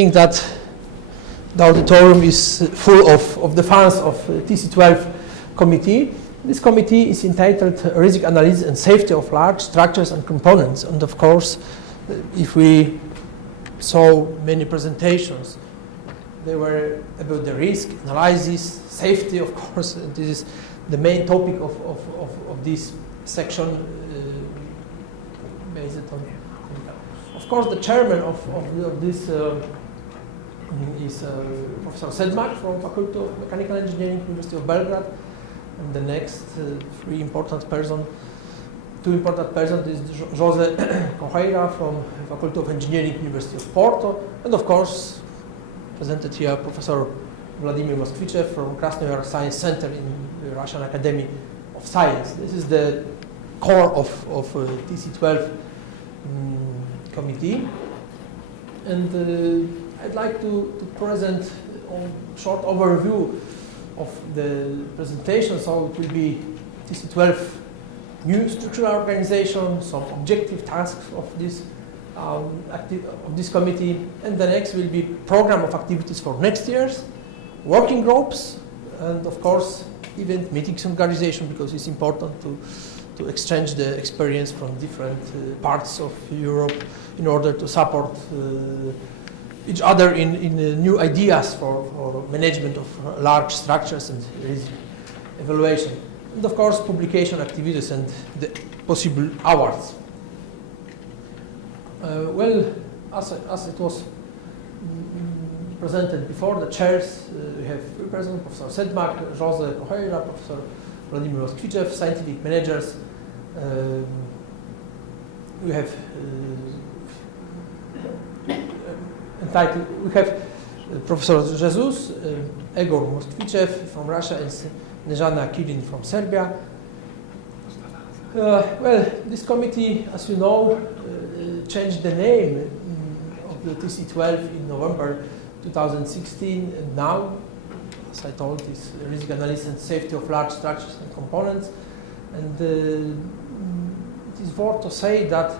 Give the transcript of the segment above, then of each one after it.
think that the auditorium is full of the fans of TC12 committee. This committee is entitled Risk Analysis and Safety of Large Structures and Components. And of course, if we saw many presentations, they were about the risk analysis, safety, of course. This is the main topic of this section based on. Of course, the chairman of this is Professor Sedmak from Faculty of Mechanical Engineering, University of Belgrade, and the next two important persons is Jose Correia from Faculty of Engineering, University of Porto, and of course, presented here Professor Vladimir Moskvichev from Krasnoyar Science Center in the Russian Academy of Science. This is the core of TC12 committee, and I'd like to present a short overview of the presentation. So it will be TC12 new structural organization, some objective tasks of this committee, and the next will be program of activities for next year's, working groups, and of course event meetings and organization, because it's important to exchange the experience from different parts of Europe in order to support each other in new ideas for management of large structures and risk evaluation. And of course, publication activities and the possible awards. Well, as it was presented before, the chairs, we have three persons, Professor Sedmak, Jose Correia, Professor Vladimir Moskvichev, scientific managers. We have we have Professor Jesus, Egor Moskvichev from Russia, and Snezhana Kirin from Serbia. Well, this committee, as you know, changed the name of the TC12 in November 2016, and now, as I told, is Risk Analysis and Safety of Large Structures and Components. And it is worth to say that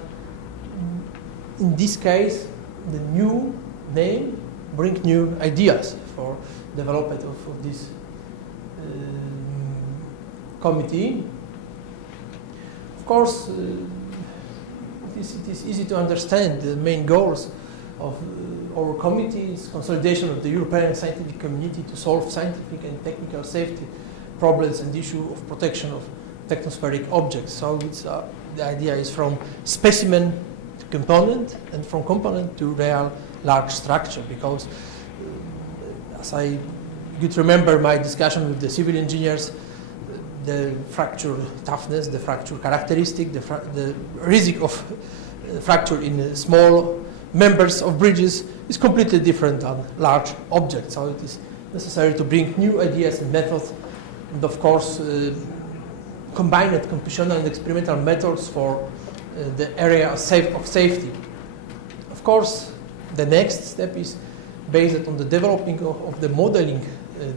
in this case, the new name brings new ideas for development of this committee. Of course, it is easy to understand the main goals of our committee is consolidation of the European scientific community to solve scientific and technical safety problems and issue of protection of technospheric objects. So it's, the idea is from specimen to component, and from component to real large structure, because as I could remember my discussion with the civil engineers, the fracture toughness, the fracture characteristic, the risk of fracture in small members of bridges is completely different than large objects. So it is necessary to bring new ideas and methods, and of course combined computational and experimental methods for the area of safety. Of course, the next step is based on the developing of the modeling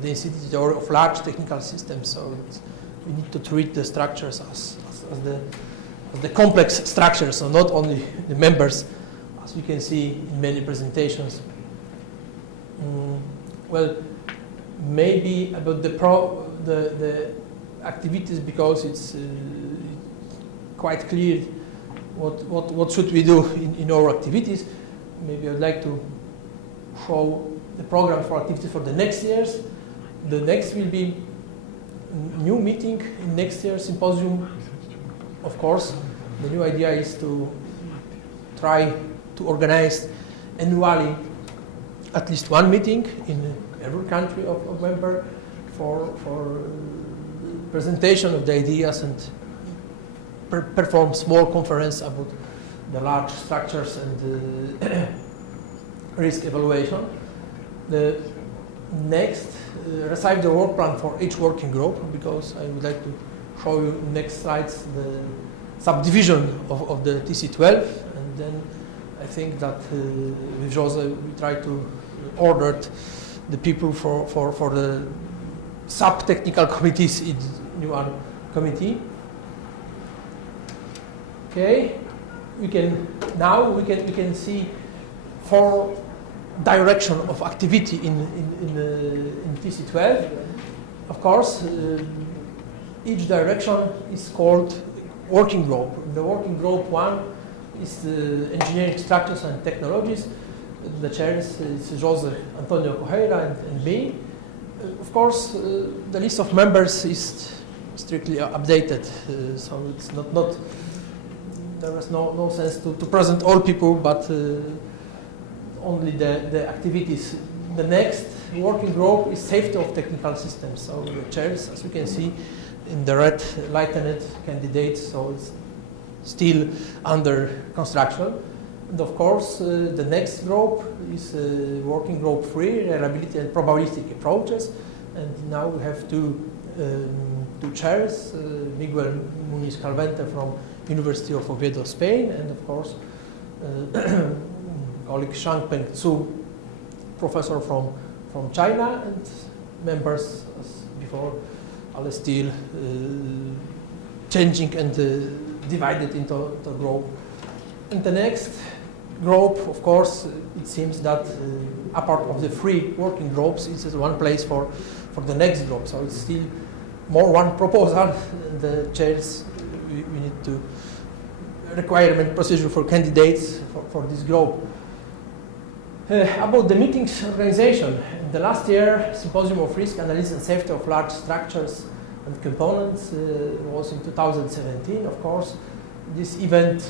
density theory of large technical systems. So we need to treat the structures as the complex structures, so not only the members, as we can see in many presentations. Well, maybe about the activities, because it's quite clear what should we do in our activities. Maybe I'd like to show the program for activities for the next years. The next will be new meeting in next year's symposium. Of course, the new idea is to try to organize annually at least one meeting in every country of member for presentation of the ideas, and perform small conference about the large structures and risk evaluation. The next, receive the work plan for each working group, because I would like to show you in next slides the subdivision of the TC12, and then I think that with Jose we try to order the people for the sub-technical committees in new committee. Okay, we can see four direction of activity in TC12. Of course, each direction is called working group. The working group 1 is the engineering structures and technologies. The chairs is Jose Antonio Correia and me. Of course, the list of members is strictly updated, so it's not there was no sense to present all people, but only the activities. The next working group is safety of technical systems. So the chairs, as you can see, in the red lightened candidates, so it's still under construction. And of course, the next group is working group 3, reliability and probabilistic approaches. And now we have two chairs, Miguel Muniz Calvente from University of Oviedo, Spain, and of course, colleague Shangpeng Zhu, professor from China, and members, as before, are still changing and divided into the group. And the next group, of course, it seems that apart of the 3 working groups, it's one place for the next group. So it's still more one proposal. The chairs, we need to requirement procedure for candidates for this group. About the meetings organization, in the last year, Symposium of Risk Analysis and Safety of Large Structures and Components was in 2017, of course. This event,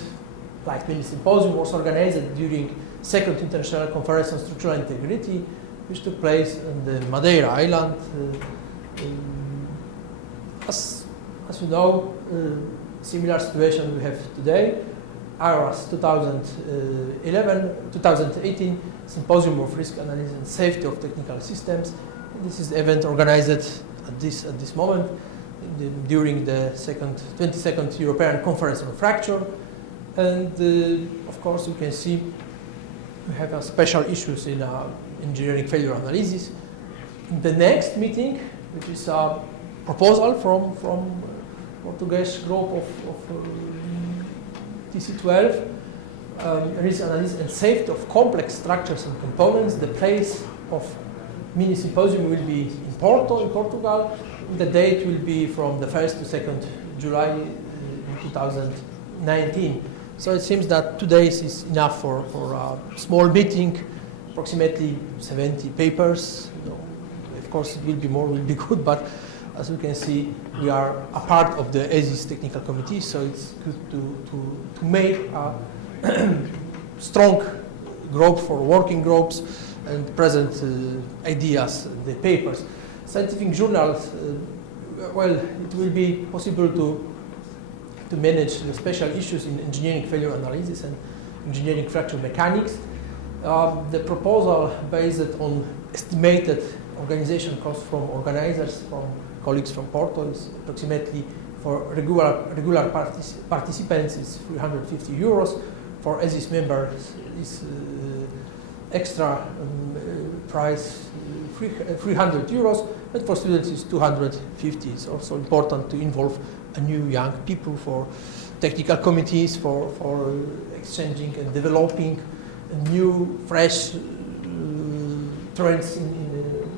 like many symposium, was organized during Second International Conference on Structural Integrity, which took place on the Madeira Island. As you know, similar situation we have today. IRAS 2018 Symposium of Risk Analysis and Safety of Technical Systems. This is the event organized at this moment during the 22nd European Conference on Fracture. And of course, you can see we have special issues in engineering failure analysis. In the next meeting, which is a proposal from Portuguese group of TC12, risk analysis and safety of complex structures and components. The place of mini symposium will be in Porto, in Portugal. The date will be from the 1st to 2nd July 2019. So it seems that 2 days is enough for a small meeting, approximately 70 papers. Of course, it will be more, will be good, but as you can see, we are a part of the ESIS technical committee, so it's good to make a strong group for working groups and present ideas, the papers. Scientific journals, well, it will be possible to manage the special issues in engineering failure analysis and engineering fracture mechanics. The proposal based on estimated organization costs from organizers, from colleagues from Porto, is approximately for regular participants is 350 euros. For ESIS members is extra price 300 euros, and for students is 250. It's also important to involve a new young people for technical committees, for exchanging and developing new, fresh trends in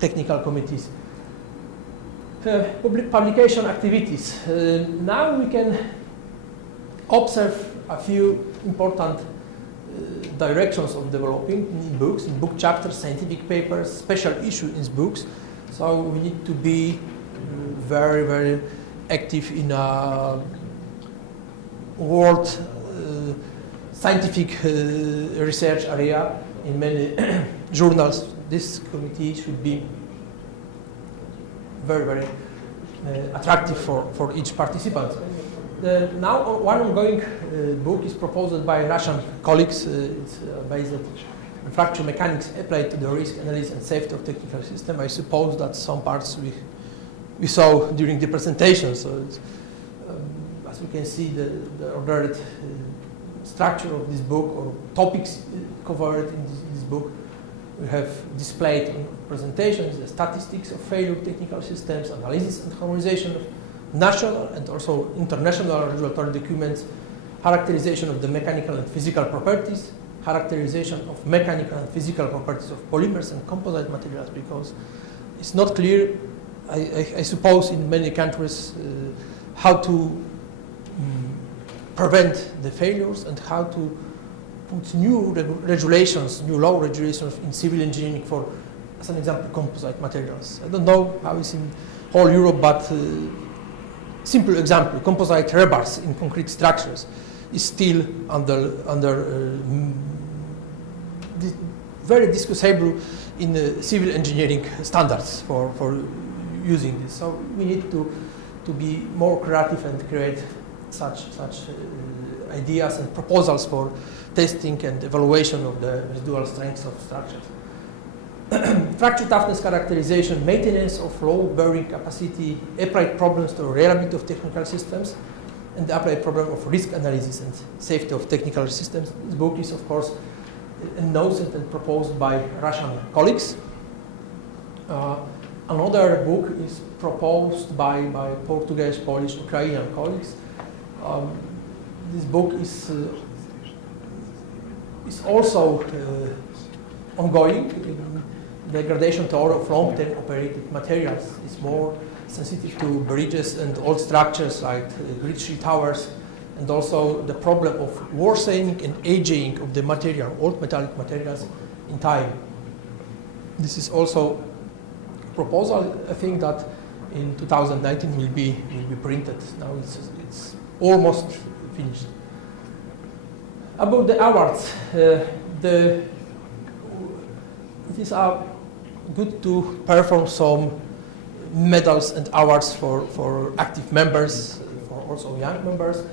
technical committees. Publication activities. Now we can observe a few important directions of developing in books, in book chapters, scientific papers, special issues in books. So we need to be very, very active in a world scientific research area in many journals. This committee should be very, very attractive for each participant. Now one ongoing book is proposed by Russian colleagues. It's based on fracture mechanics applied to the risk analysis and safety of technical system. I suppose that some parts we saw during the presentation. So it's, as you can see, the ordered structure of this book or topics covered in this book we have displayed in presentations: the statistics of failure technical systems, analysis and harmonization of national and also international regulatory documents, characterization of the mechanical and physical properties, characterization of mechanical and physical properties of polymers and composite materials, because it's not clear, I suppose, in many countries how to prevent the failures and how to put new regulations, new law regulations in civil engineering for, as an example, composite materials. I don't know how it's in whole Europe, but simple example, composite rebars in concrete structures is still under very discussable in civil engineering standards for using this. So we need to be more creative and create such ideas and proposals for testing and evaluation of the residual strengths of structures. Fracture toughness characterization, maintenance of low bearing capacity, applied problems to reliability of technical systems, and the applied problem of risk analysis and safety of technical systems. This book is, of course, endorsed and proposed by Russian colleagues. Another book is proposed by Portuguese, Polish, Ukrainian colleagues. This book is also ongoing. Degradation theory of long-term operated materials is more sensitive to bridges and old structures like grid shield towers, and also the problem of worsening and aging of the material, old metallic materials, in time. This is also a proposal. I think that in 2019 will be printed. Now it's almost finished. About the awards, it is good to perform some medals and awards for active members, for also young members.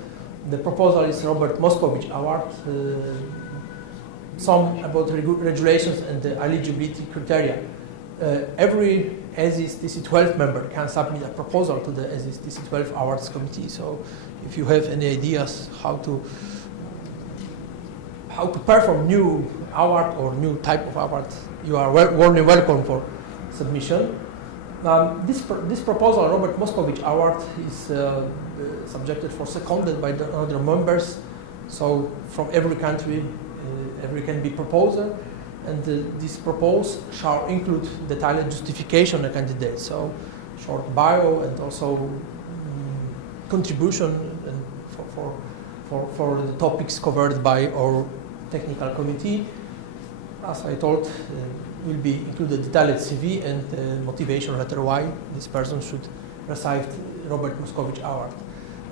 The proposal is Robert Moskowitz Award. Some about regulations and the eligibility criteria. Every ESIS TC12 member can submit a proposal to the ESIS TC12 Awards Committee. So if you have any ideas how to perform new award or new type of award, you are warmly welcome for submission. This proposal, Robert Moskowitz Award, is subjected for seconded by the other members. So from every country, every can be proposer, and this proposal shall include detailed justification of candidate. So short bio and also contribution and for the topics covered by our technical committee. As I told, will be included detailed CV and motivation letter why this person should receive Robert Moskowitz Award.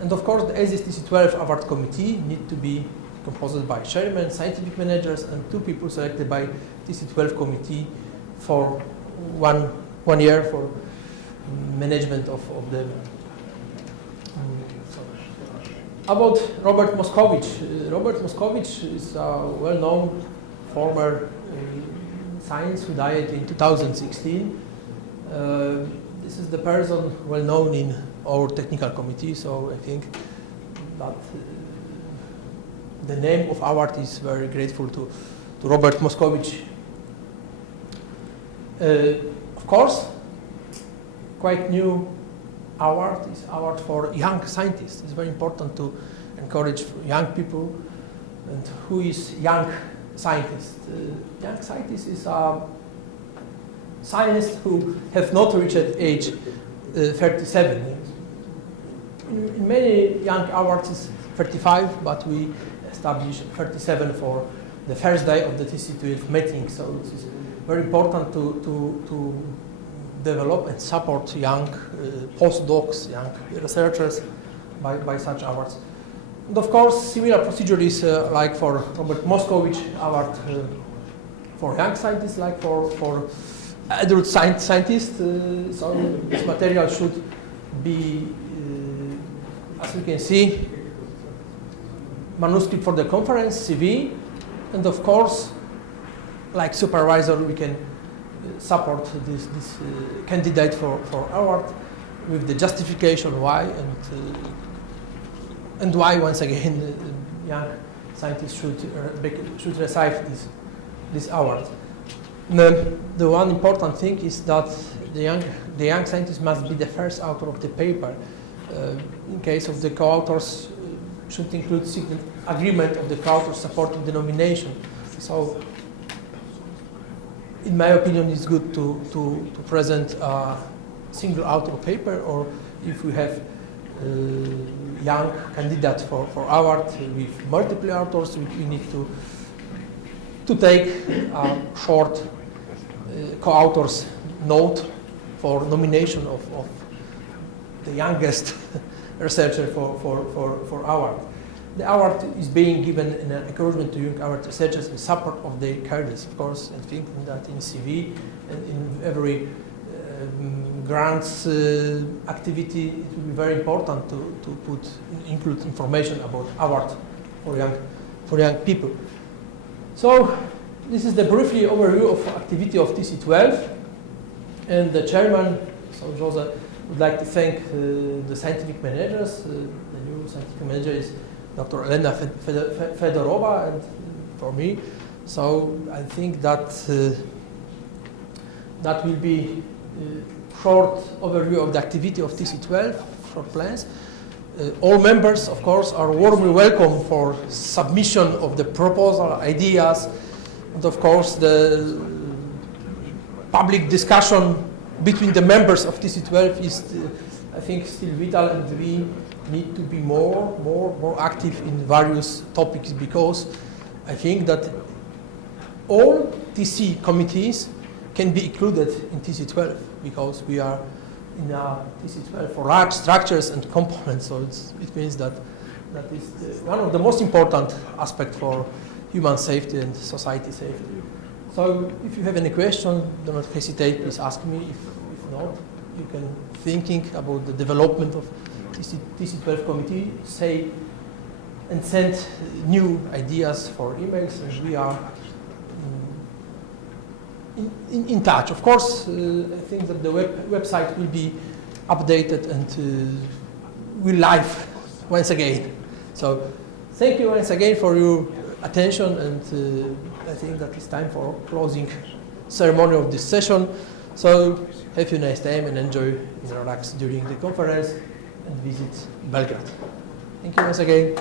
And of course, the ESIS TC12 Award Committee need to be composed by chairman, scientific managers, and 2 people selected by TC12 committee for one year for management of the. About Robert Moskowitz. Robert Moskowitz is a well-known former science who died in 2016. This is the person well known in our technical committee, so I think that the name of award is very grateful to Robert Moskowitz. Of course, quite new award is award for young scientists. It's very important to encourage young people. And who is young scientist? Young scientist is a scientist who have not reached age 37. In many young awards is 35, but we established 37 for the first day of the TC12 meeting. So it is very important to develop and support young postdocs, young researchers by such awards. And of course, similar procedure is like for Robert Moskowitz Award for young scientists, like for adult scientists. So this material should be, as you can see, manuscript for the conference, CV, and of course, like supervisor, we can support this candidate for award with the justification why and why once again young scientists should receive this award. The one important thing is that the young scientist must be the first author of the paper. In case of the co-authors, should include agreement of the co-authors supporting the nomination. So, in my opinion, it's good to present a single author paper, or if we have young candidate for award with multiple authors, we need to take a short co-authors note for nomination of the youngest researcher for award. The award is being given in an encouragement to young award researchers in support of their careers, of course, and think that in CV and in every grants activity, it will be very important to include information about award for young people. So this is the briefly overview of activity of TC12, and the chairman, so Jose, would like to thank the scientific managers. The new scientific manager is Dr. Elena Fedorova, and for me. So I think that that will be short overview of the activity of TC12, short plans. All members, of course, are warmly welcome for submission of the proposal, ideas, and of course the public discussion between the members of TC12 is, I think, still vital, and we need to be more active in various topics, because I think that all TC committees can be included in TC12, because we are in a TC12 for large structures and components, so it means that that is one of the most important aspects for human safety and society safety. So if you have any question, do not hesitate, please ask me. If not, you can thinking about the development of TC12 committee, say and send new ideas for emails, and we are in touch. Of course, I think that the website will be updated and will live once again. So thank you once again for your attention, and I think that it's time for closing ceremony of this session. So have a nice time and enjoy and relax during the conference and visit Belgrade. Thank you once again.